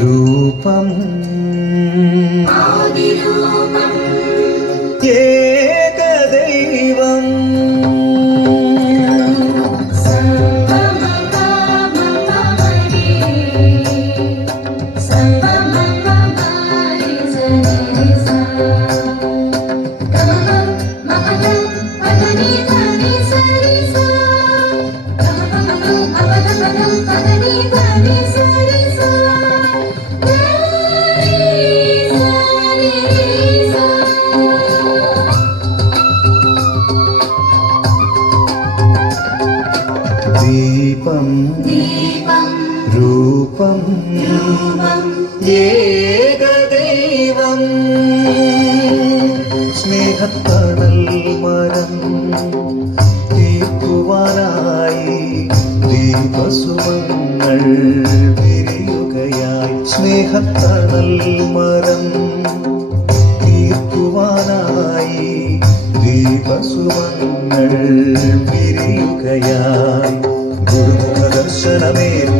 రూపం ఏకదైవం Thank you. ഏകദൈവം സ്നേഹത്തണൽ മരം തീർക്കുവാനായി ദീപസുമങ്ങൾ വിരിയുകയായി. സ്നേഹത്തണൽ മരം തീർക്കുവാനായി ദീപസുമങ്ങൾ വിരിയുകയായി. ഗുരുമുഖ ദർശനമേറ്റുവാങ്ങാൻ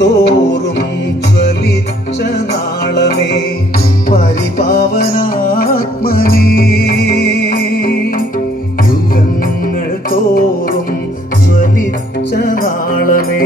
തോറും ജ്വലിച്ച നാളമേ പരിപാവനാത്മനേ. യുഗങ്ങൾ തോറും ജ്വലിച്ച നാളമേ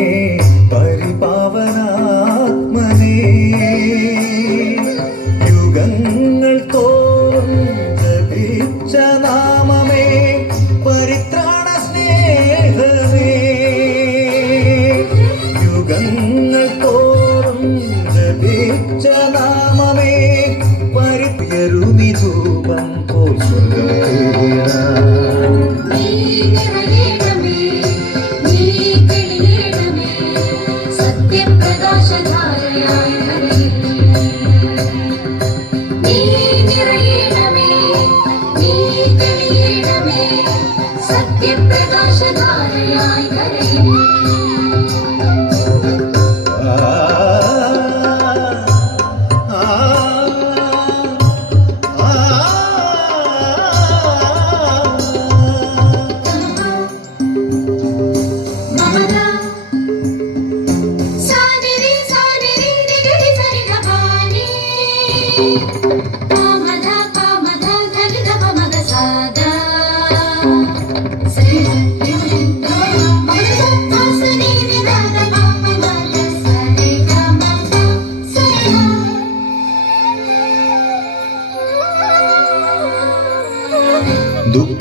দিব্য দর্শন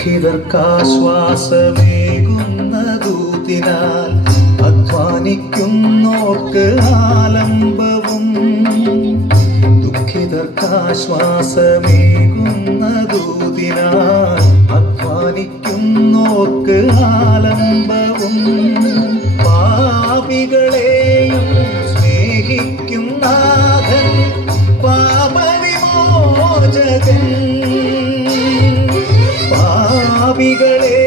ദുഃഖിതർക്കാശ്വാസമേകുന്ന ദൂതിനാൽ അധ്വാനിക്കുന്നോർക്ക് ആലംബവും. ദുഃഖിതർക്കാശ്വാസമേകുന്ന അധ്വാനിക്കുന്നോർക്ക് ആലംബവും. Yeah.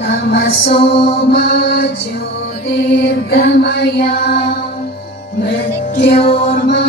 तमसो मा ज्योतिर्गमया मृत्योर्मा